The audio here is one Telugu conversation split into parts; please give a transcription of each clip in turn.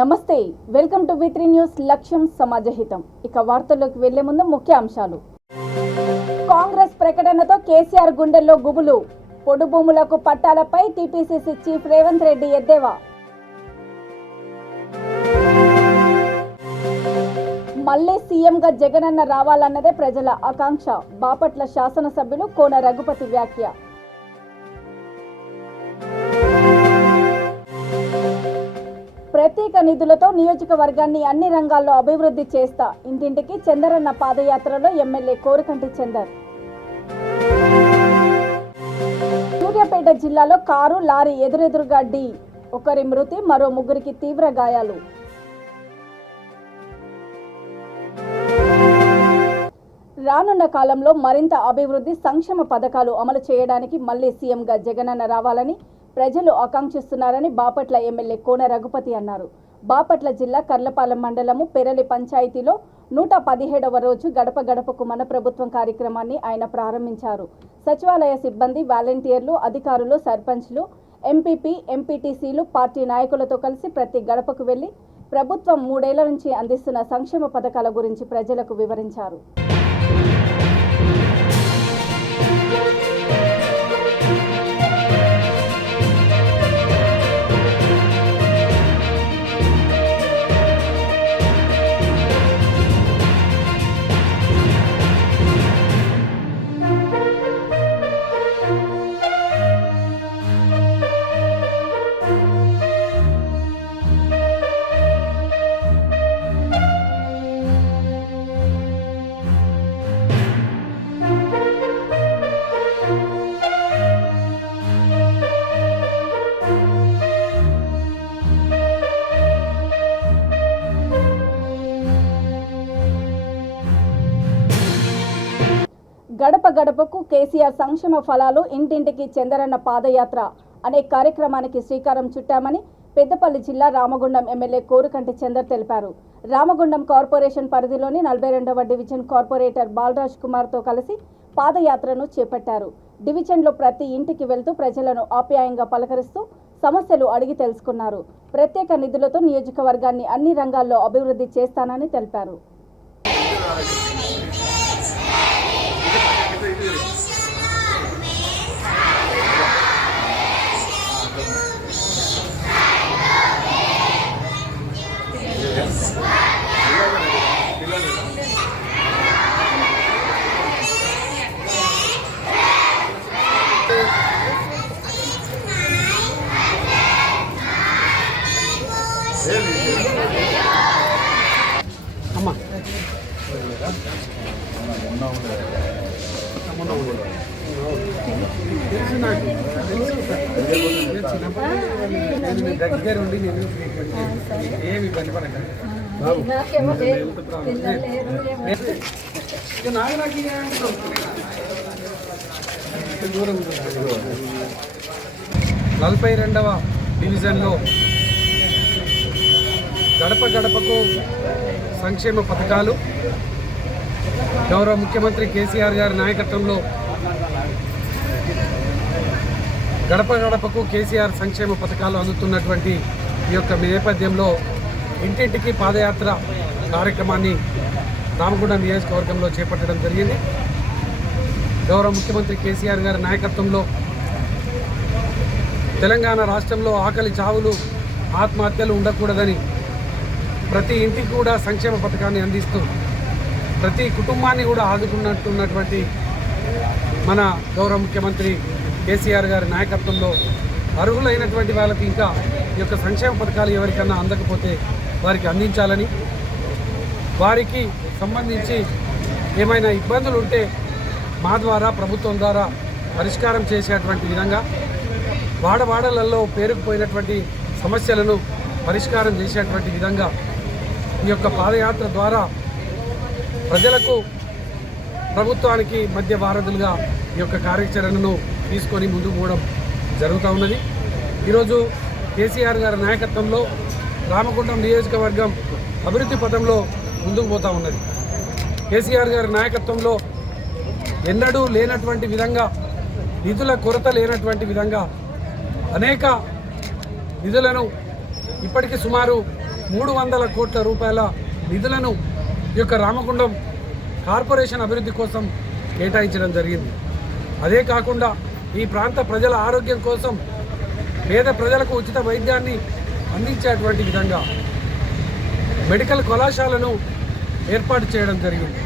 నమస్తే, వెల్కమ్ టు వి3 న్యూస్. లక్ష్యం సమాజహితం. ఇక వార్తల్లోకి వెళ్లే ముందు ముఖ్య అంశాలు. కాంగ్రెస్ ప్రకటనతో కేసీఆర్ గుండెల్లో గుబులు. పొడు భూములకు పట్టాలపై టీపీసీసీ చీఫ్ రేవంత్ రెడ్డి ఎద్దేవా. మళ్లీ సీఎంగా జగనన్న రావాలన్నదే ప్రజల ఆకాంక్ష. బాపట్ల శాసనసభ్యులు కోన రఘుపతి వ్యాఖ్య. ప్రత్యేక నిధులతో నియోజకవర్గాన్ని అన్ని రంగాల్లో అభివృద్ధి చేస్తా. ఇంటింటికి చందరన్న పాదయాత్రలో ఎమ్మెల్యే కోరుకంటి చందర్. సూర్యాపేట జిల్లాలో కారు లారీ ఎదురెదురుగా ఢీ. ఒకరి మృతి, మరో ముగ్గురికి తీవ్ర గాయాలు. రానున్న కాలంలో మరింత అభివృద్ధి సంక్షేమ పథకాలు అమలు చేయడానికి మళ్లీ సీఎంగా జగనన్న రావాలని ప్రజలు ఆకాంక్షిస్తున్నారని బాపట్ల ఎమ్మెల్యే కోన రఘుపతి అన్నారు. బాపట్ల జిల్లా కర్లపాలెం మండలము పెరలి పంచాయతీలో 117వ రోజు గడప గడపకు మన ప్రభుత్వం కార్యక్రమాన్ని ఆయన ప్రారంభించారు. సచివాలయ సిబ్బంది, వాలంటీర్లు, అధికారులు, సర్పంచ్లు, ఎంపీపీ, ఎంపీటీసీలు, పార్టీ నాయకులతో కలిసి ప్రతి గడపకు వెళ్లి ప్రభుత్వం 3 ఏళ్ల నుంచి అందిస్తున్న సంక్షేమ పథకాల గురించి ప్రజలకు వివరించారు. గడప గడపకు కేసీఆర్ సంక్షేమ ఫలాలు, ఇంటింటికి చందరన్న పాదయాత్ర అనే కార్యక్రమానికి శ్రీకారం చుట్టామని పెద్దపల్లి జిల్లా రామగుండం ఎమ్మెల్యే కోరుకంటి చందర్ తెలిపారు. రామగుండం కార్పొరేషన్ పరిధిలోని 42వ డివిజన్ కార్పొరేటర్ బాలరాజ్ కుమార్తో కలిసి పాదయాత్రను చేపట్టారు. డివిజన్లో ప్రతి ఇంటికి వెళ్తూ ప్రజలను ఆప్యాయంగా పలకరిస్తూ సమస్యలు అడిగి తెలుసుకున్నారు. ప్రత్యేక నిధులతో నియోజకవర్గాన్ని అన్ని రంగాల్లో అభివృద్ధి చేస్తానని తెలిపారు. దగ్గరుండి నేను ఏమి ఇబ్బంది పడకండి. దూరం 42వ డివిజన్లో గడప గడపకు సంక్షేమ పథకాలు గౌరవ ముఖ్యమంత్రి కేసీఆర్ గారి నాయకత్వంలో గడప గడపకు కేసీఆర్ సంక్షేమ పథకాలు అందుతున్నటువంటి ఈ యొక్క నేపథ్యంలో ఇంటింటికి పాదయాత్ర కార్యక్రమాన్ని రామగుండం నియోజకవర్గంలో చేపట్టడం జరిగింది. గౌరవ ముఖ్యమంత్రి కేసీఆర్ గారి నాయకత్వంలో తెలంగాణ రాష్ట్రంలో ఆకలి చావులు, ఆత్మహత్యలు ఉండకూడదని ప్రతి ఇంటికి కూడా సంక్షేమ పథకాన్ని అందిస్తూ ప్రతి కుటుంబాన్ని కూడా ఆదుకున్నట్టున్నటువంటి మన గౌరవ ముఖ్యమంత్రి కేసీఆర్ గారి నాయకత్వంలో అర్హులైనటువంటి వాళ్ళకి ఇంకా ఈ యొక్క సంక్షేమ పథకాలు ఎవరికన్నా అందకపోతే వారికి అందించాలని, వారికి సంబంధించి ఏమైనా ఇబ్బందులు ఉంటే మా ద్వారా ప్రభుత్వం ద్వారా పరిష్కారం చేసేటువంటి విధంగా వాడవాడలలో పేరుకుపోయినటువంటి సమస్యలను పరిష్కారం చేసేటువంటి విధంగా ఈ యొక్క పాదయాత్ర ద్వారా ప్రజలకు ప్రభుత్వానికి మధ్య వారధులుగా ఈ యొక్క కార్యాచరణను తీసుకొని ముందుకు పోవడం జరుగుతూ ఉన్నది. ఈరోజు కేసీఆర్ గారి నాయకత్వంలో రామగుండం నియోజకవర్గం అభివృద్ధి పథంలో ముందుకు పోతూ ఉన్నది. కేసీఆర్ గారి నాయకత్వంలో ఎన్నడూ లేనటువంటి విధంగా, నిధుల కొరత లేనటువంటి విధంగా అనేక నిధులను ఇప్పటికీ సుమారు 300 కోట్ల రూపాయల నిధులను ఈ యొక్క రామగుండం కార్పొరేషన్ అభివృద్ధి కోసం కేటాయించడం జరిగింది. అదే కాకుండా ఈ ప్రాంత ప్రజల ఆరోగ్యం కోసం పేద ప్రజలకు ఉచిత వైద్యాన్ని అందించేటువంటి విధంగా మెడికల్ కళాశాలను ఏర్పాటు చేయడం జరిగింది.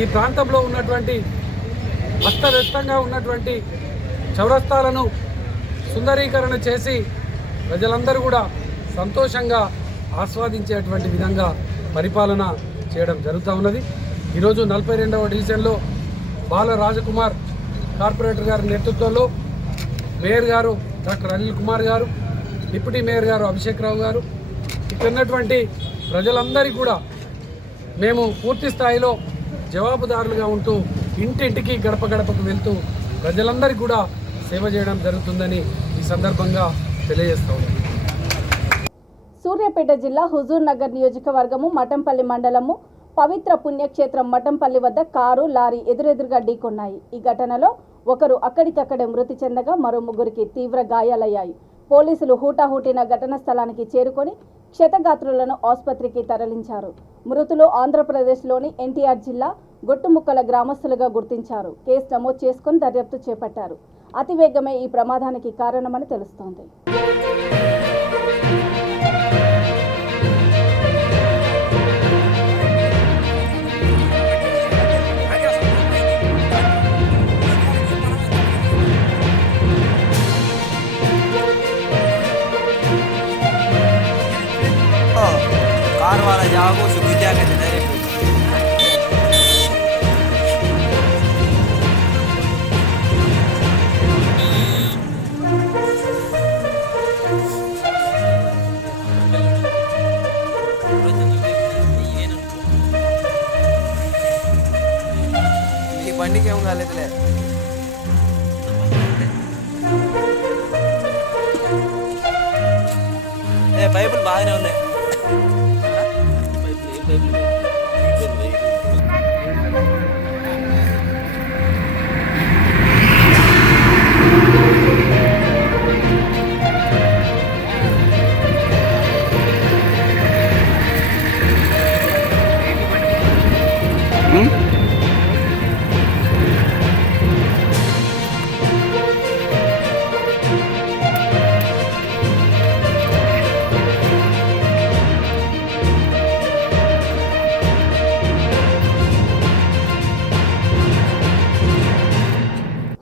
ఈ ప్రాంతంలో ఉన్నటువంటి అస్తవ్యస్తంగా ఉన్నటువంటి చౌరస్తాలను సుందరీకరణ చేసి ప్రజలందరూ కూడా సంతోషంగా ఆస్వాదించేటువంటి విధంగా పరిపాలన చేయడం జరుగుతూ ఉన్నది. ఈరోజు 42వ డివిజన్లో బాల రాజకుమార్ కార్పొరేటర్ గారి నేతృత్వంలో మేయర్ గారు డాక్టర్ అనిల్ కుమార్ గారు, డిప్యూటీ మేయర్ గారు అభిషేక్ రావు గారు, ఇక్కడ ఉన్నటువంటి ప్రజలందరికీ కూడా మేము పూర్తి స్థాయిలో జవాబుదారులుగా ఉంటూ ఇంటింటికి గడప గడపకు వెళ్తూ ప్రజలందరికీ కూడా సేవ చేయడం జరుగుతుందని ఈ సందర్భంగా తెలియజేస్తా ఉన్నాం. సూర్యాపేట జిల్లా హుజూర్ నగర్ నియోజకవర్గము మఠంపల్లి మండలము పవిత్ర పుణ్యక్షేత్రం మఠంపల్లి వద్ద కారు, లారీ ఎదురెదురుగా ఢీకొన్నాయి. ఈ ఘటనలో ఒకరు అక్కడికక్కడే మృతి చెందగా మరో ముగ్గురికి తీవ్ర గాయాలయ్యాయి. పోలీసులు హూటాహూటిన ఘటనా స్థలానికి చేరుకొని క్షతగాత్రులను ఆసుపత్రికి తరలించారు. మృతులు ఆంధ్రప్రదేశ్లోని ఎన్టీఆర్ జిల్లా గొట్టుముక్కల గ్రామస్తులుగా గుర్తించారు. కేసు నమోదు చేసుకుని దర్యాప్తు చేపట్టారు. అతివేగమే ఈ ప్రమాదానికి కారణమని తెలుస్తోంది. कार वाला जाओ सुविधा के डायरेक्ट ఈ బండికి ఏం కాలేదులే. బైబుల్ బాగానే ఉన్నాయి.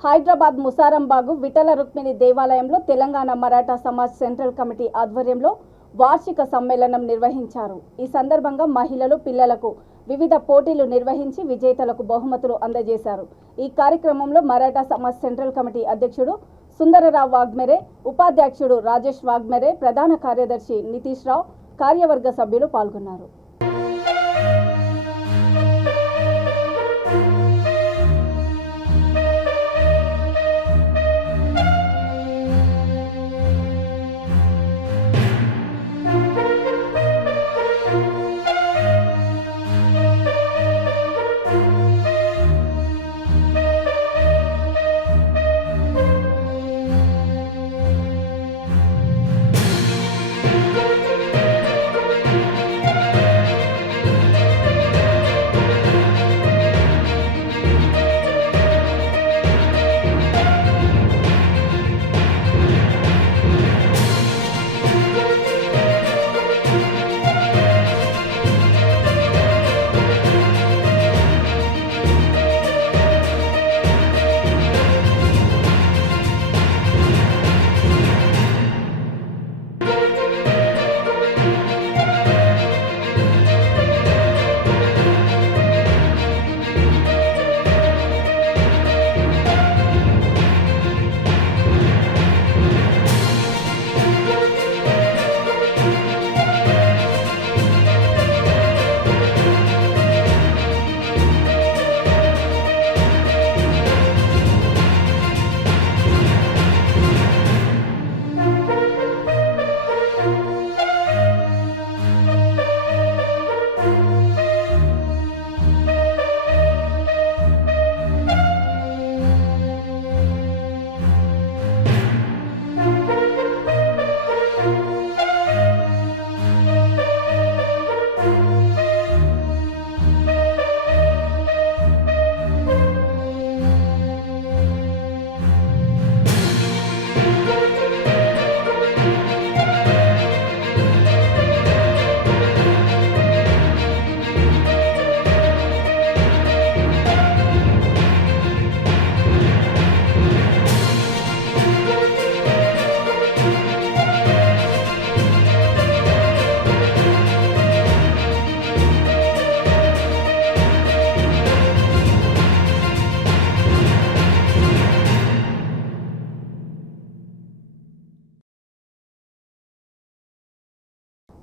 హైదరాబాద్ ముసారంబాగు విఠల రుక్మిణి దేవాలయంలో తెలంగాణ మరాఠా సమాజ్ సెంట్రల్ కమిటీ ఆధ్వర్యంలో వార్షిక సమ్మేళనం నిర్వహించారు. ఈ సందర్భంగా మహిళలు, పిల్లలకు వివిధ పోటీలు నిర్వహించి విజేతలకు బహుమతులు అందజేశారు. ఈ కార్యక్రమంలో మరాఠా సమాజ్ సెంట్రల్ కమిటీ అధ్యక్షుడు సుందరరావు వాగ్మెరే, ఉపాధ్యక్షుడు రాజేష్ వాగ్మెరే, ప్రధాన కార్యదర్శి నితీష్ రావు, కార్యవర్గ సభ్యులు పాల్గొన్నారు.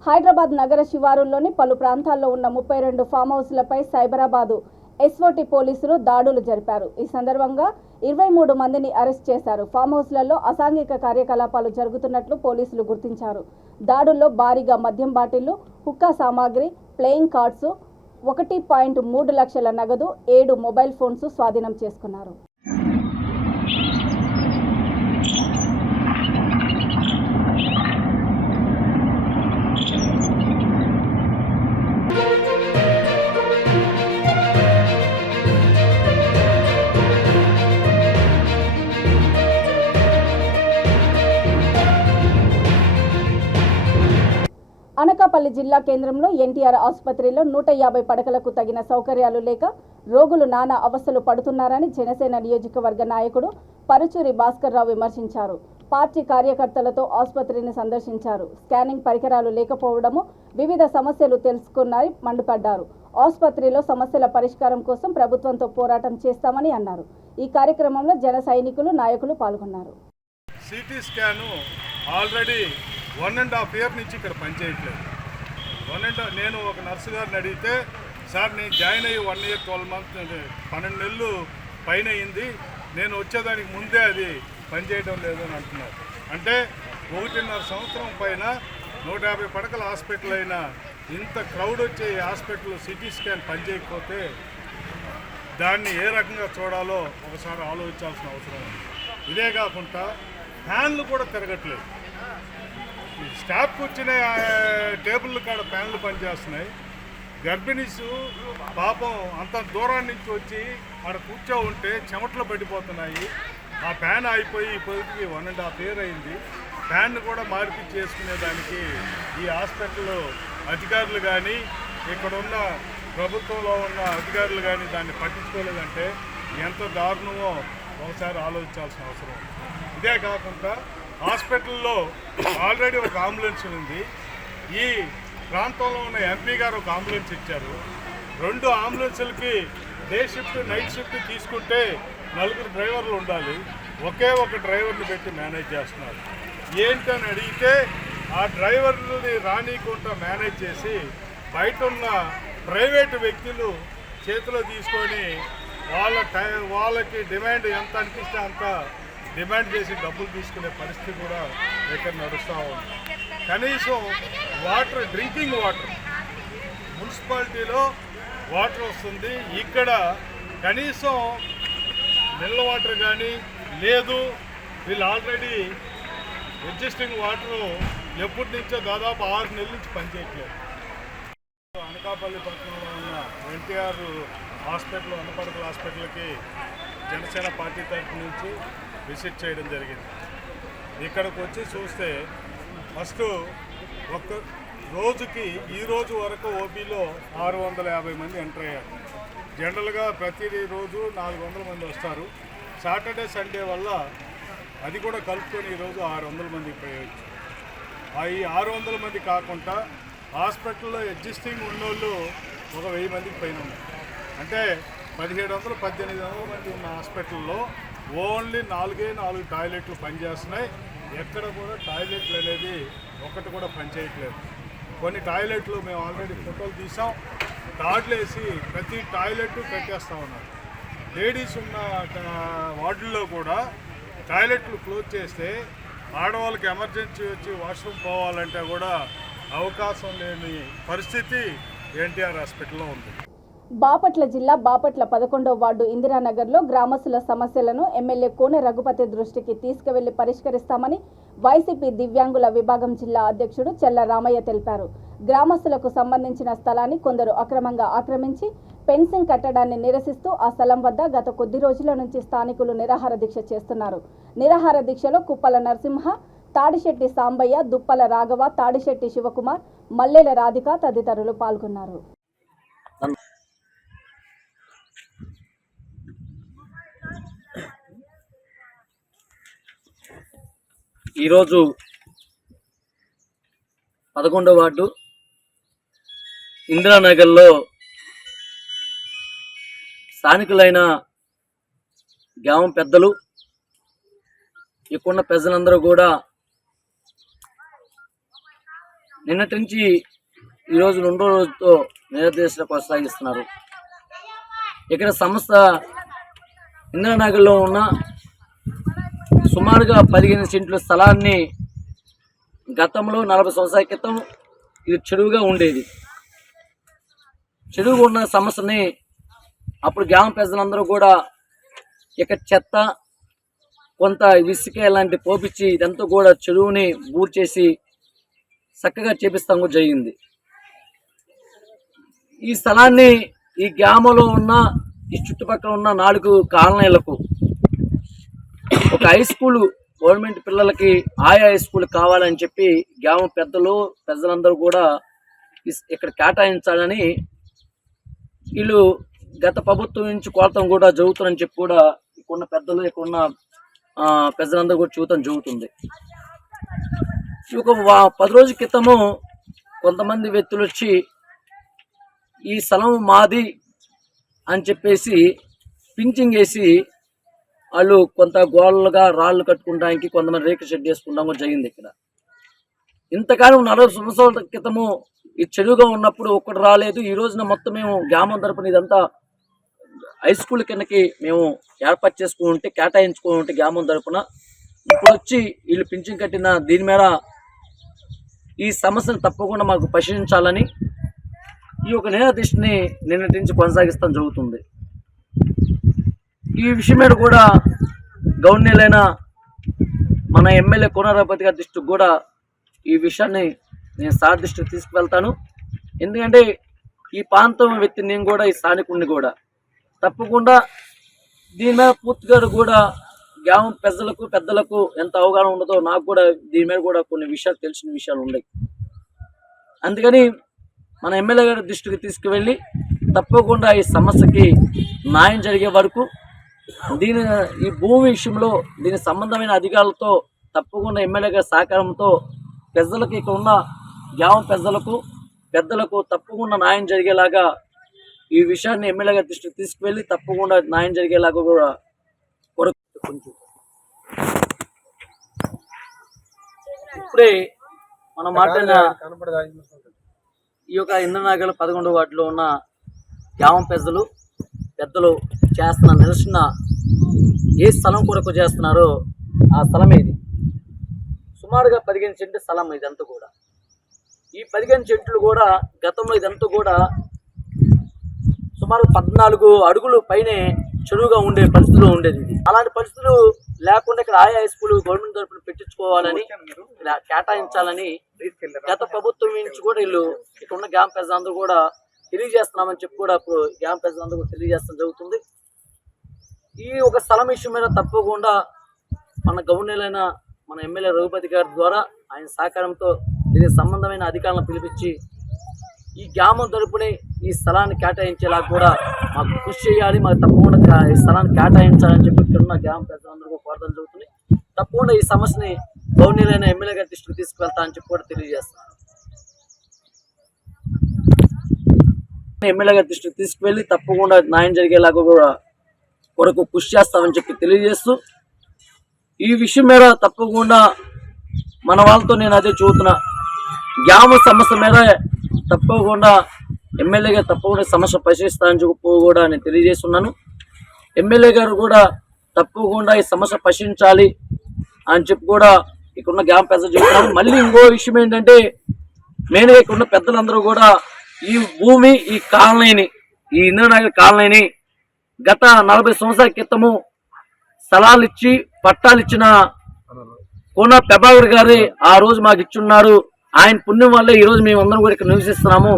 హైదరాబాద్ నగర శివారుల్లోని పలు ప్రాంతాల్లో ఉన్న 32 ఫామ్ హౌస్లపై సైబరాబాదు ఎస్ఓటీ పోలీసులు దాడులు జరిపారు. ఈ సందర్భంగా 23 మందిని అరెస్ట్ చేశారు. ఫామ్ హౌస్లలో అసాంఘిక కార్యకలాపాలు జరుగుతున్నట్లు పోలీసులు గుర్తించారు. దాడుల్లో భారీగా మద్యం బాటిళ్లు, హుక్కా సామాగ్రి, ప్లేయింగ్ కార్డ్స్, 1.3 లక్షల నగదు, 7 మొబైల్ ఫోన్స్ స్వాధీనం చేసుకున్నారు. అనకాపల్లి జిల్లా కేంద్రంలో ఎన్టీఆర్ ఆసుపత్రిలో 150 పడకలకు తగిన సౌకర్యాలు లేక రోగులు నానా అవస్థలు పడుతున్నారని జనసేన నియోజకవర్గ నాయకుడు పరుచూరి భాస్కర్రావు విమర్శించారు. పార్టీ కార్యకర్తలతో ఆసుపత్రిని సందర్శించారు. స్కానింగ్ పరికరాలు లేకపోవడము, వివిధ సమస్యలు తెలుసుకున్నారని మండిపడ్డారు. ఆసుపత్రిలో సమస్యల పరిష్కారం కోసం ప్రభుత్వంతో పోరాటం చేస్తామని అన్నారు. ఈ కార్యక్రమంలో జన సైనికులు, నాయకులు పాల్గొన్నారు. సిటీ స్కాను ఆల్రెడీ 1.5 years నుంచి ఇక్కడ పనిచేయట్లేదు. నేను ఒక నర్సు గారిని అడిగితే, సార్ నేను జాయిన్ అయ్యి 1 year 12 months 12 నెలలు పైన అయింది, నేను వచ్చేదానికి ముందే అది పనిచేయడం లేదు అని అంటున్నారు. అంటే 1.5 సంవత్సరం పైన 150 పడకల హాస్పిటల్ అయినా ఇంత క్రౌడ్ వచ్చే హాస్పిటల్ సిటీ స్కాన్ పనిచేయకపోతే దాన్ని ఏ రకంగా చూడాలో ఒకసారి ఆలోచించాల్సిన అవసరం ఉంది. ఇదే కాకుండా ఫ్యాన్లు కూడా తిరగట్లేదు. స్టాఫ్ కూర్చున్న టేబుల్ కాడ ఫ్యాన్లు పనిచేస్తున్నాయి. గర్భిణీస్ పాపం అంత దూరం నుంచి వచ్చి ఆడ కూర్చో ఉంటే చెమటలు పడిపోతున్నాయి. ఆ ఫ్యాన్ అయిపోయి ఇప్పటికి 1.5 years అయింది. ఫ్యాన్ కూడా మార్పు చేసుకునేదానికి ఈ హాస్పిటల్లో అధికారులు కానీ, ఇక్కడ ఉన్న ప్రభుత్వంలో ఉన్న అధికారులు కానీ దాన్ని పట్టించుకోలేదంటే ఎంత దారుణమో ఒకసారి ఆలోచించాల్సిన అవసరం. ఇదే కాకుండా హాస్పిటల్లో ఆల్రెడీ ఒక అంబులెన్స్ ఉంది. ఈ ప్రాంతంలో ఉన్న ఎంపీ గారు ఒక అంబులెన్స్ ఇచ్చారు. 2 అంబులెన్సులకి డే షిఫ్ట్, నైట్ షిఫ్ట్ తీసుకుంటే 4 డ్రైవర్లు ఉండాలి. ఒకే ఒక డ్రైవర్ని పెట్టి మేనేజ్ చేస్తున్నారు. ఏంటని అడిగితే ఆ డ్రైవర్ని రానీకుండా మేనేజ్ చేసి బయట ఉన్న ప్రైవేటు వ్యక్తులు చేతిలో తీసుకొని వాళ్ళకి డిమాండ్ ఎంత అనిపిస్తే అంత డిమాండ్ చేసి డబ్బులు తీసుకునే పరిస్థితి కూడా ఇక్కడ నడుస్తూ ఉంది. కనీసం వాటర్, డ్రింకింగ్ వాటర్ మున్సిపాలిటీలో వాటర్ వస్తుంది, ఇక్కడ కనీసం మిల్ల వాటర్ కానీ లేదు. వీళ్ళు ఆల్రెడీ ఎగ్జిస్టింగ్ వాటరు ఎప్పటి నుంచో దాదాపు 6 నెలల నుంచి పనిచేయట్లేదు. అనకాపల్లి పట్టణంలో ఉన్న ఎన్టీఆర్ హాస్పిటల్, అన్నపడకల హాస్పిటల్కి జనసేన పార్టీ తరఫు నుంచి విజిట్ చేయడం జరిగింది. ఇక్కడికి వచ్చి చూస్తే ఫస్ట్ ఒక్క రోజుకి ఈ రోజు వరకు ఓపీలో 650 మంది ఎంటర్ అయ్యారు. జనరల్గా ప్రతి రోజు 400 మంది వస్తారు. సాటర్డే, సండే వల్ల అది కూడా కలుపుకొని ఈరోజు 600 మందికి పోయవచ్చు. ఈ 600 మంది కాకుండా హాస్పిటల్లో ఎగ్జిస్టింగ్ ఉన్నోళ్ళు ఒక 1000 మందికి పైన ఉన్నారు. అంటే 1700, 1800 మంది ఉన్న హాస్పిటల్లో ఓన్లీ 4 టాయిలెట్లు పనిచేస్తున్నాయి. ఎక్కడ కూడా టాయిలెట్లు అనేది ఒకటి కూడా పనిచేయట్లేదు. కొన్ని టాయిలెట్లు మేము ఆల్రెడీ ఫోటోలు తీసాం. తాడ్లు వేసి ప్రతి టాయిలెట్ పెట్టేస్తూ ఉన్నారు. లేడీస్ ఉన్న వార్డుల్లో కూడా టాయిలెట్లు క్లోజ్ చేస్తే ఆడవాళ్ళకి ఎమర్జెన్సీ వచ్చి వాష్రూమ్ పోవాలంటే కూడా అవకాశం లేని పరిస్థితి ఎన్టీఆర్ హాస్పిటల్లో ఉంది. బాపట్ల జిల్లా బాపట్ల 11వ వార్డు ఇందిరానగర్లో గ్రామస్తుల సమస్యలను ఎమ్మెల్యే కోన రఘుపతి దృష్టికి తీసుకువెళ్లి పరిష్కరిస్తామని వైసీపీ దివ్యాంగుల విభాగం జిల్లా అధ్యక్షుడు చెల్ల రామయ్య తెలిపారు. గ్రామస్తులకు సంబంధించిన స్థలాన్ని కొందరు అక్రమంగా ఆక్రమించి ఫెన్సింగ్ కట్టడాన్ని నిరసిస్తూ ఆ స్థలం వద్ద గత కొద్ది రోజుల నుంచి స్థానికులు నిరాహార దీక్ష చేస్తున్నారు. నిరాహార దీక్షలో కుప్పల నరసింహ, తాడిశెట్టి సాంబయ్య, దుప్పల రాఘవ, తాడిశెట్టి శివకుమార్, మల్లెల రాధిక తదితరులు పాల్గొన్నారు. ఈరోజు 11వ వార్డు ఇందిరానగర్లో స్థానికులైన గ్రామం పెద్దలు, ఇక్కడున్న ప్రజలందరూ కూడా నిన్నటి నుంచి ఈరోజు 2వ రోజుతో నిరదేశ కొనసాగిస్తున్నారు. ఇక్కడ సంస్థ ఇందిరానగర్లో ఉన్న సుమారుగా 15 సెంట్ల స్థలాన్ని గతంలో 40 సంవత్సరాల క్రితం ఇది చెరువుగా ఉండేది. చెరువుగా ఉన్న సమస్యని అప్పుడు గ్రామ ప్రజలందరూ కూడా ఇక చెత్త కొంత ఇసుక లాంటి పోపించి ఇదంతా కూడా చెరువుని బూర్ చేసి చక్కగా చేపిస్తాం కూడా జరిగింది. ఈ స్థలాన్ని ఈ గ్రామంలో ఉన్న ఈ చుట్టుపక్కల ఉన్న 4 కాలనీలకు ఒక హై స్కూల్ గవర్నమెంట్ పిల్లలకి ఆయా హై స్కూల్ కావాలని చెప్పి గ్రామ ప్రజలందరూ కూడా ఇక్కడ కేటాయించాలని వీళ్ళు గత ప్రభుత్వం నుంచి కోరటం కూడా జరుగుతుందని చెప్పి కూడా ఇక్కడున్న పెద్దలు ఇక్కడున్న ప్రజలందరూ కూడా చూడటం జరుగుతుంది. ఒక 10 రోజుల క్రితము కొంతమంది వ్యక్తులు వచ్చి ఈ స్థలం మాది అని చెప్పేసి పించింగ్ వేసి వాళ్ళు కొంత గోడలుగా రాళ్ళు కట్టుకోవడానికి కొంతమంది రేకు షెడ్ చేసుకుంటాం కూడా జరిగింది. ఇక్కడ ఇంతకాలం 40 సంవత్సరాల క్రితము ఈ చెరువుగా ఉన్నప్పుడు ఒక్కటి రాలేదు. ఈ రోజున మొత్తం మేము గ్రామం తరపున ఇదంతా హై స్కూల్ కిందకి మేము ఏర్పాటు చేసుకుంటే కేటాయించుకుంటే గ్రామం తరపున ఇప్పుడు వచ్చి వీళ్ళు పింఛన్ కట్టిన దీని మీద ఈ సమస్యను తప్పకుండా మాకు పరిశీలించాలని ఈ ఒక నిరాదృష్టిని నిన్నటి నుంచి కొనసాగిస్తాం జరుగుతుంది. ఈ విషయం మీద కూడా గవర్నర్లైన మన ఎమ్మెల్యే కోన రఘుపతి గారి దృష్టికి కూడా ఈ విషయాన్ని నేను సార్ దృష్టికి తీసుకువెళ్తాను. ఎందుకంటే ఈ ప్రాంతం వ్యక్తి నేను కూడా ఈ స్థానికుడిని కూడా తప్పకుండా దీని మీద పూర్తిగా కూడా గ్రామం ప్రజలకు పెద్దలకు ఎంత అవగాహన ఉండదో నాకు కూడా దీని మీద కూడా కొన్ని విషయాలు తెలిసిన విషయాలు ఉన్నాయి. అందుకని మన ఎమ్మెల్యే గారి దృష్టికి తీసుకువెళ్ళి తప్పకుండా ఈ సమస్యకి న్యాయం జరిగే వరకు ఈ భూమి విషయంలో దీని సంబంధమైన అధికారులతో తప్పకుండా ఎమ్మెల్యే గారి సహకారంతో ప్రజలకు ఇక్కడ ఉన్న గ్రామ పెద్దలకు తప్పకుండా న్యాయం జరిగేలాగా ఈ విషయాన్ని ఎమ్మెల్యే గారి దృష్టికి తీసుకువెళ్ళి తప్పకుండా న్యాయం జరిగేలాగా కూడా ఇప్పుడే మనం మాట్లాడిన ఈ యొక్క ఇంద్రనగర్ 11వ వార్డులో ఉన్న గ్రామం పెద్దలు చేస్తున్న నిరసన ఏ స్థలం కొరకు చేస్తున్నారో ఆ స్థలం ఇది. సుమారుగా 15 సెంట్ల స్థలం ఇదంతా కూడా. ఈ 15 సెంట్లు కూడా గతంలో ఇదంతా కూడా సుమారు 14 అడుగులు పైనే చెరువుగా ఉండే పరిస్థితుల్లో ఉండేది. ఇది అలాంటి పరిస్థితులు లేకుండా ఇక్కడ ఆయా హై స్కూల్ గవర్నమెంట్ తరఫున పెట్టించుకోవాలని కేటాయించాలని గత ప్రభుత్వం నుంచి కూడా వీళ్ళు ఇక్కడ ఉన్న గ్రామ ప్రజలందరూ కూడా తెలియజేస్తున్నామని చెప్పి కూడా ఇప్పుడు గ్రామ ప్రజలందరూ కూడా తెలియజేస్తాం జరుగుతుంది. ఈ ఒక స్థలం విషయం మీద తప్పకుండా మన గవర్నర్లైన మన ఎమ్మెల్యే రఘుపతి గారి ద్వారా ఆయన సహకారంతో దీనికి సంబంధమైన అధికారులను పిలిపించి ఈ గ్రామం తరపునే ఈ స్థలాన్ని కేటాయించేలా కూడా మాకు కృషి చేయాలి. మాకు తప్పకుండా ఈ స్థలాన్ని కేటాయించాలని చెప్పి ఇక్కడ గ్రామ ప్రజలందరూ కోరడం జరుగుతుంది. తప్పకుండా ఈ సమస్యని గవర్నర్లైన ఎమ్మెల్యే గారి దృష్టికి తీసుకువెళ్తా అని చెప్పి కూడా తెలియజేస్తున్నాను. ఎమ్మెల్యే గారి దృష్టికి తీసుకువెళ్ళి తప్పకుండా న్యాయం జరిగేలాగా కూడా కొరకు కృషి చేస్తామని చెప్పి తెలియజేస్తూ ఈ విషయం మీద తప్పకుండా మన వాళ్ళతో నేను అదే చూస్తున్నా. గ్రామ సమస్య మీద తప్పకుండా ఎమ్మెల్యే గారు తప్పకుండా సమస్య పరిశీలిస్తానని చెప్పి కూడా నేను తెలియజేస్తున్నాను. ఎమ్మెల్యే గారు కూడా తప్పకుండా ఈ సమస్య పరిశీలించాలి అని చెప్పి కూడా ఇక్కడున్న గ్రామ ప్రజలు చెప్తున్నారు. మళ్ళీ ఇంకో విషయం ఏంటంటే మెయిన్గా ఇక్కడున్న పెద్దలందరూ కూడా ఈ భూమి ఈ కాలనీని ఈ ఇంద్రనగర్ కాలనీని గత 40 సంవత్సరాల క్రితము స్థలాలు ఇచ్చి పట్టాలు ఇచ్చిన కోన ప్రభాకర్ గారే ఆ రోజు మాకు ఇచ్చున్నారు. ఆయన పుణ్యం వల్లే ఈ రోజు మేము అందరం కూడా ఇక్కడ నివసిస్తున్నాము.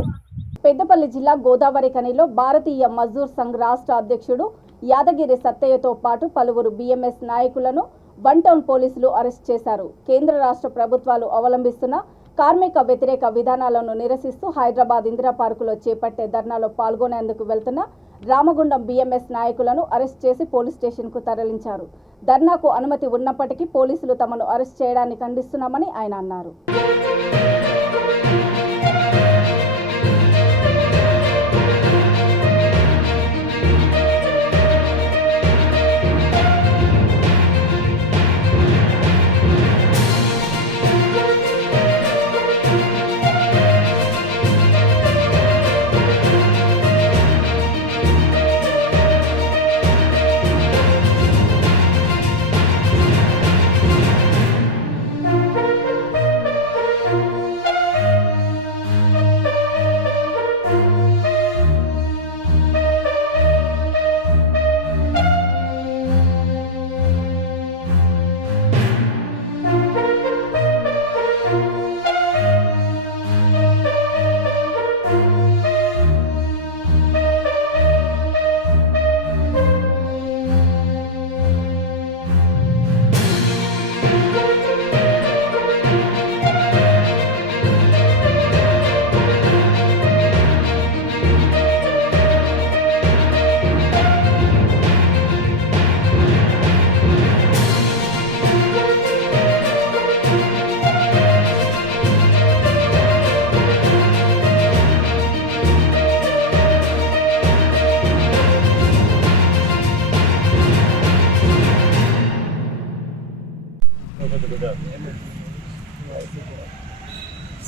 పెద్దపల్లి జిల్లా గోదావరి ఖనిలో భారతీయ మజ్దూర్ సంఘ్ రాష్ట్ర అధ్యక్షుడు యాదగిరి సత్తయ్యతో పాటు పలువురు BMS నాయకులను 1 టౌన్ పోలీసులు అరెస్ట్ చేశారు. కేంద్ర రాష్ట్ర ప్రభుత్వాలు అవలంబిస్తున్న కార్మిక వ్యతిరేక విధానాలను నిరసిస్తూ హైదరాబాద్ ఇందిరా పార్కులో చేపట్టే ధర్నాలో పాల్గొనేందుకు వెళ్తున్న రామగుండం BMS నాయకులను అరెస్ట్ చేసి పోలీస్ స్టేషన్కు తరలించారు. ధర్నాకు అనుమతి ఉన్నప్పటికీ పోలీసులు తమను అరెస్ట్ చేయడాన్ని ఖండిస్తున్నామని ఆయన అన్నారు.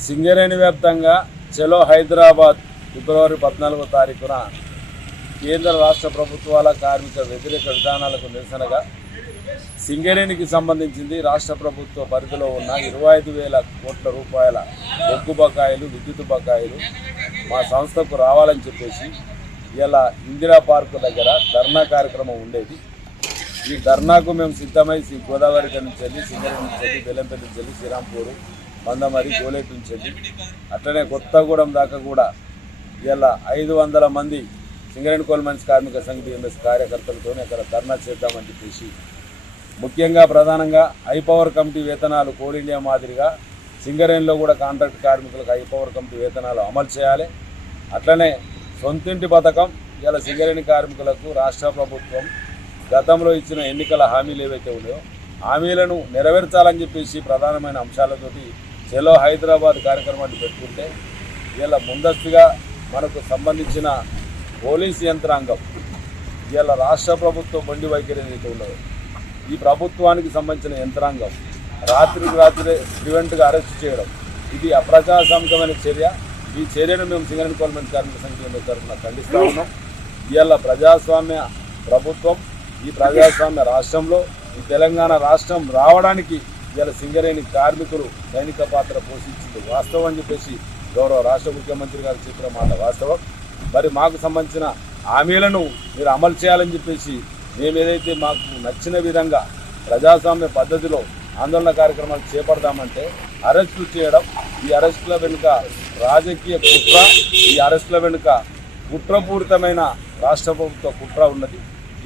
సింగరేణి వ్యాప్తంగా చలో హైదరాబాద్ ఫిబ్రవరి 14వ తారీఖున కేంద్ర రాష్ట్ర ప్రభుత్వాల కార్మిక వ్యతిరేక విధానాలకు నిరసనగా సింగరేణికి సంబంధించింది రాష్ట్ర ప్రభుత్వ పరిధిలో ఉన్న 25,000 కోట్ల రూపాయల బొగ్గు బకాయిలు, విద్యుత్ బకాయిలు మా సంస్థకు రావాలని చెప్పేసి ఇలా ఇందిరా పార్కు దగ్గర ధర్నా కార్యక్రమం ఉండేది. ఈ ధర్నాకు మేము సిద్ధమై గోదావరి నుంచి వెళ్ళి, సింగరేణి నుంచి వెళ్ళి, బెల్లంపల్లి నుంచి వెళ్ళి, శ్రీరాంపూరు, మందమరి, గోలేటి నుంచి వెళ్ళి అట్లనే కొత్తగూడెం దాకా కూడా ఇలా 500 మంది సింగరేణి కోల్ మైన్స్ కార్మిక సమితి ఎంఎస్ కార్యకర్తలతో అక్కడ ధర్నా చేద్దామని చెప్పేసి, ముఖ్యంగా ప్రధానంగా హై పవర్ కమిటీ వేతనాలు కోల్ ఇండియా మాదిరిగా సింగరేణిలో కూడా కాంట్రాక్ట్ కార్మికులకు హై పవర్ కమిటీ వేతనాలు అమలు చేయాలి. అట్లనే సొంతింటి పథకం ఇలా సింగరేణి కార్మికులకు రాష్ట్ర ప్రభుత్వం గతంలో ఇచ్చిన ఎన్నికల హామీలు ఏవైతే ఉన్నాయో హామీలను నెరవేర్చాలని చెప్పేసి ప్రధానమైన అంశాలతోటి చలో హైదరాబాద్ కార్యక్రమాన్ని పెట్టుకుంటే ఇలా ముందస్తుగా మనకు సంబంధించిన పోలీసు యంత్రాంగం ఇలా రాష్ట్ర ప్రభుత్వం బండి వైఖరి ఏదైతే ఉన్నదో ఈ ప్రభుత్వానికి సంబంధించిన యంత్రాంగం రాత్రికి రాత్రే ప్రివెంట్గా అరెస్ట్ చేయడం ఇది అప్రజాస్వామికమైన చర్య. ఈ చర్యను మేము సింగరేణి కోల్ మైన్స్ కార్మిక సంఘం తరఫున ఖండిస్తూ ఉన్నాం. ఇవాళ ప్రజాస్వామ్య ప్రభుత్వం ఈ ప్రజాస్వామ్య రాష్ట్రంలో ఈ తెలంగాణ రాష్ట్రం రావడానికి ఇవాళ సింగరేణి కార్మికులు సైనిక పాత్ర పోషించింది వాస్తవం అని చెప్పేసి గౌరవ రాష్ట్ర ముఖ్యమంత్రి గారు చెప్పిన మాట వాస్తవం. మరి మాకు సంబంధించిన హామీలను మీరు అమలు చేయాలని చెప్పేసి మేము ఏదైతే మాకు నచ్చిన విధంగా ప్రజాస్వామ్య పద్ధతిలో ఆందోళన కార్యక్రమాలు చేపడదామంటే అరెస్టులు చేయడం, ఈ అరెస్టుల వెనుక రాజకీయ కుట్ర, ఈ అరెస్టుల వెనుక కుట్రపూరితమైన రాష్ట్ర ప్రభుత్వ కుట్ర ఉన్నది.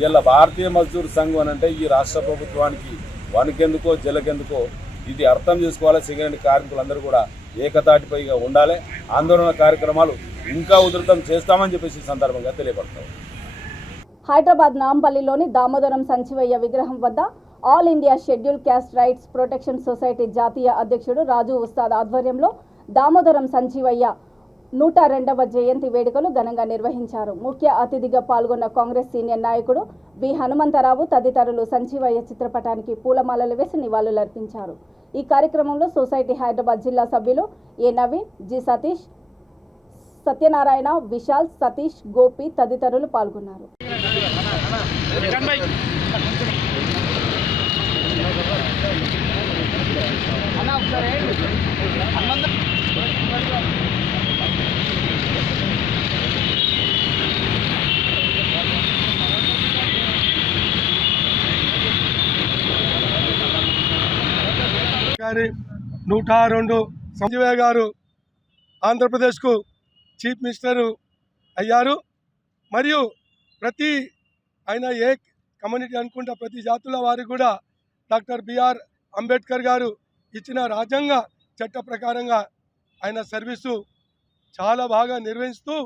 ఇలా భారతీయ మజ్దూర్ సంఘం అని అంటే ఈ రాష్ట్ర ప్రభుత్వానికి వణికెందుకో జలకెందుకో ఇది అర్థం చేసుకోవాలి. సింగరేణి కార్మికులందరూ కూడా ఏకతాటిపైగా ఉండాలి. ఆందోళన కార్యక్రమాలు ఇంకా ఉధృతం చేస్తామని చెప్పేసి ఈ సందర్భంగా తెలియపడతాం. హైదరాబాద్ నాంపల్లిలోని దామోదరం సంజీవయ్య విగ్రహం వద్ద all India schedule caste rights protection society జాతీయ అధ్యక్షుడు రాజు ఉస్తాద్ ఆధ్వర్యంలో దామోదరం సంజీవయ్య 102వ జయంతి వేడుకలు ఘనంగా నిర్వహించారు. ముఖ్య అతిథిగా పాల్గొన్న కాంగ్రెస్ సీనియర్ నాయకుడు వి హనుమంతరావు తదితరులు సంజీవయ్య చిత్రపటానికి పూలమాలలు వేసి నివాళులర్పించారు. ఈ కార్యక్రమంలో సొసైటీ హైదరాబాద్ జిల్లా సభ్యులు ఏ నవీన్, జి సతీష్, సత్యనారాయణ, విశాల్, సతీష్, గోపి తదితరులు పాల్గొన్నారు. గారి 102 సంజీవయ్య గారు ఆంధ్రప్రదేశ్కు చీఫ్ మినిస్టర్ అయ్యారు. మరియు ప్రతి ఆయన ఏ కమ్యూనిటీ అనుకుంటా ప్రతి జాతుల వారికి కూడా డాక్టర్ బిఆర్ అంబేద్కర్ గారు ఇచ్చిన రాజ్యాంగ చట్ట ప్రకారంగా ఆయన సర్వీసు చాలా బాగా నిర్వహిస్తూ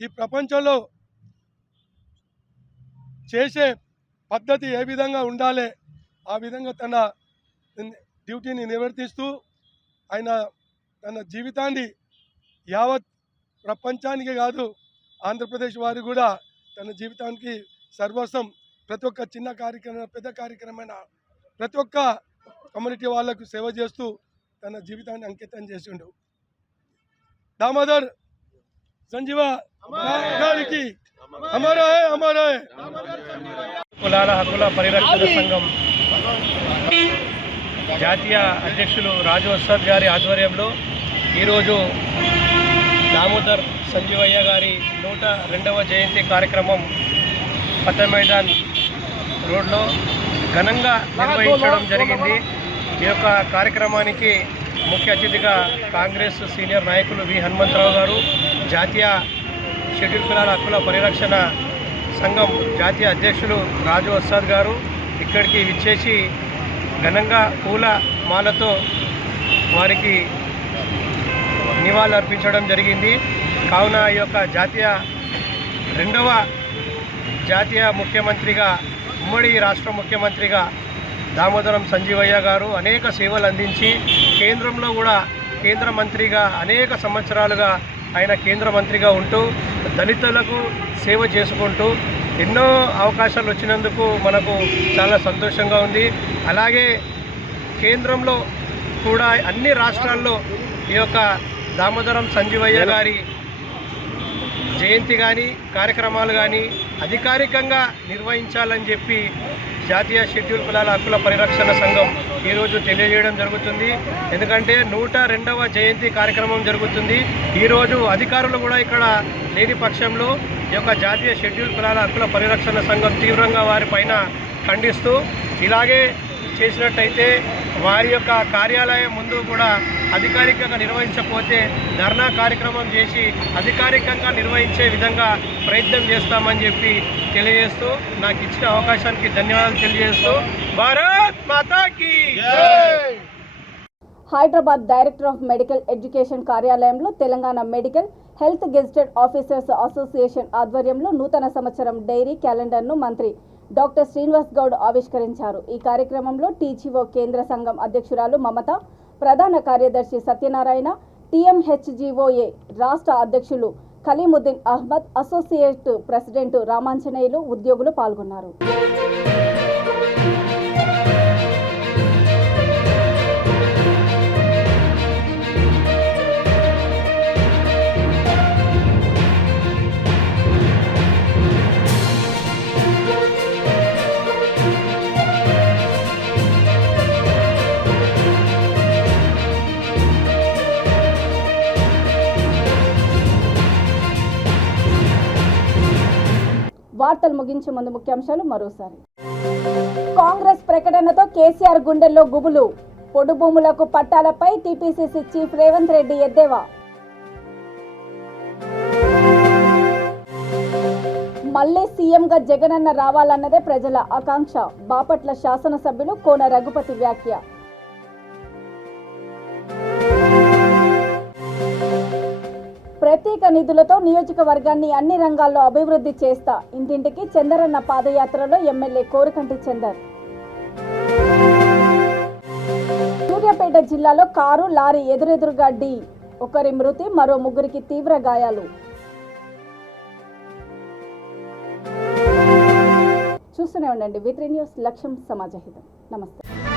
ఈ ప్రపంచంలో చేసే పద్ధతి ఏ విధంగా ఉండాలి ఆ విధంగా తన డ్యూటీని నిర్వర్తిస్తూ ఆయన తన జీవితాన్ని యావత్ ప్రపంచానికి కాదు ఆంధ్రప్రదేశ్ వారు కూడా తన జీవితానికి సర్వస్వం ప్రతి ఒక్క చిన్న కార్యక్రమం పెద్ద కార్యక్రమమైన ప్రతి ఒక్క కమ్యూనిటీ వాళ్లకు సేవ చేస్తూ తన జీవితాన్ని అంకితం చేసిండు. దామోదర్ సంజీవ గారికి అమర కులాల హక్కుల పరిరక్షణ సంఘం జాతీయ అధ్యక్షులు రాజు ఉస్తాద్ గారి ఆధ్వర్యంలో ఈరోజు దామోదర్ సంజీవయ్య గారి 102వ జయంతి కార్యక్రమం పట్టణ మైదాన్ రోడ్లో ఘనంగా నిర్వహించడం జరిగింది. ఈ యొక్క కార్యక్రమానికి ముఖ్య అతిథిగా కాంగ్రెస్ సీనియర్ నాయకులు వి హనుమంతరావు గారు, జాతీయ షెడ్యూల్ కులాల హక్కుల పరిరక్షణ సంఘం జాతీయ అధ్యక్షులు రాజు ఉస్తాద్ గారు ఇక్కడికి విచ్చేసి ఘనంగా పూల మాలతో వారికి నివాళులు అర్పించడం జరిగింది. కావున ఈ యొక్క రెండవ జాతీయ ముఖ్యమంత్రిగా, ఉమ్మడి రాష్ట్ర ముఖ్యమంత్రిగా దామోదరం సంజీవయ్య గారు అనేక సేవలు అందించి కేంద్రంలో కూడా కేంద్ర మంత్రిగా అనేక సంవత్సరాలుగా ఆయన కేంద్ర మంత్రిగా ఉంటూ దళితులకు సేవ చేసుకుంటూ ఎన్నో అవకాశాలు వచ్చినందుకు మనకు చాలా సంతోషంగా ఉంది. అలాగే కేంద్రంలో కూడా అన్ని రాష్ట్రాల్లో ఈ యొక్క దామోదరం సంజీవయ్య గారి జయంతి కానీ కార్యక్రమాలు కానీ అధికారికంగా నిర్వహించాలని చెప్పి జాతీయ షెడ్యూల్ కులాల హక్కుల పరిరక్షణ సంఘం ఈరోజు తెలియజేయడం జరుగుతుంది. ఎందుకంటే 102వ జయంతి కార్యక్రమం జరుగుతుంది. ఈరోజు అధికారులు కూడా ఇక్కడ లేని పక్షంలో ఈ యొక్క జాతీయ షెడ్యూల్ కులాల హక్కుల పరిరక్షణ సంఘం తీవ్రంగా వారిపైన ఖండిస్తూ ఇలాగే చేసినట్టయితే వారి యొక్క కార్యాలయం ముందు కూడా అధికారికంగా నిర్వహించకపోతే ధర్నా కార్యక్రమం చేసి అధికారికంగా నిర్వహించే విధంగా ప్రయత్నం చేస్తామని చెప్పి తెలియజేస్తూ నాకు ఇచ్చిన అవకాశానికి ధన్యవాదాలు తెలియజేస్తూ భారత్ మాతాకి జై. Hyderabad director of medical education కార్యాలయంలో Telangana medical health gazetted officers association ఆధ్వర్యంలో నూతన సంవత్సరం డైరీ క్యాలెండర్ను మంత్రి డాక్టర్ శ్రీనివాస్ గౌడ్ ఆవిష్కరించారు. ఈ కార్యక్రమంలో టీజీఓ కేంద్ర సంఘం అధ్యక్షురాలు మమత, ప్రధాన కార్యదర్శి సత్యనారాయణ, టీఎంహెచ్జీఓఏ రాష్ట్ర అధ్యక్షులు ఖలీముద్దీన్ అహ్మద్, అసోసియేట్ ప్రెసిడెంట్ రామాంజనేయులు, ఉద్యోగులు పాల్గొన్నారు. వార్తలు ముగించే ముందు ముఖ్యాంశాలు మరోసారి. కాంగ్రెస్ ప్రకటనతో కేసీఆర్ గుండెల్లో గుబులు. పొడు భూములకు పట్టాలపై టీపీసీసీ చీఫ్ రేవంత్ రెడ్డి ఎద్దేవా. మళ్లీ సీఎంగా జగనన్న రావాలన్నదే ప్రజల ఆకాంక్ష. బాపట్ల శాసనసభ్యులు కోన రఘుపతి వ్యాఖ్య. ప్రత్యేక నిధులతో నియోజకవర్గాన్ని అన్ని రంగాల్లో అభివృద్ధి చేస్తా. ఇంటింటికి చందరన్న పాదయాత్రలో ఎమ్మెల్యే కోరుకంటి చందర్. సూర్యాపేట జిల్లాలో కారు, లారీ ఎదురెదురుగా ఢీ. ఒకరి మృతి, మరో ముగ్గురికి తీవ్ర గాయాలు. చూస్తూనే ఉండండి V3 న్యూస్. లక్ష్యం సమాజహితం. నమస్తే.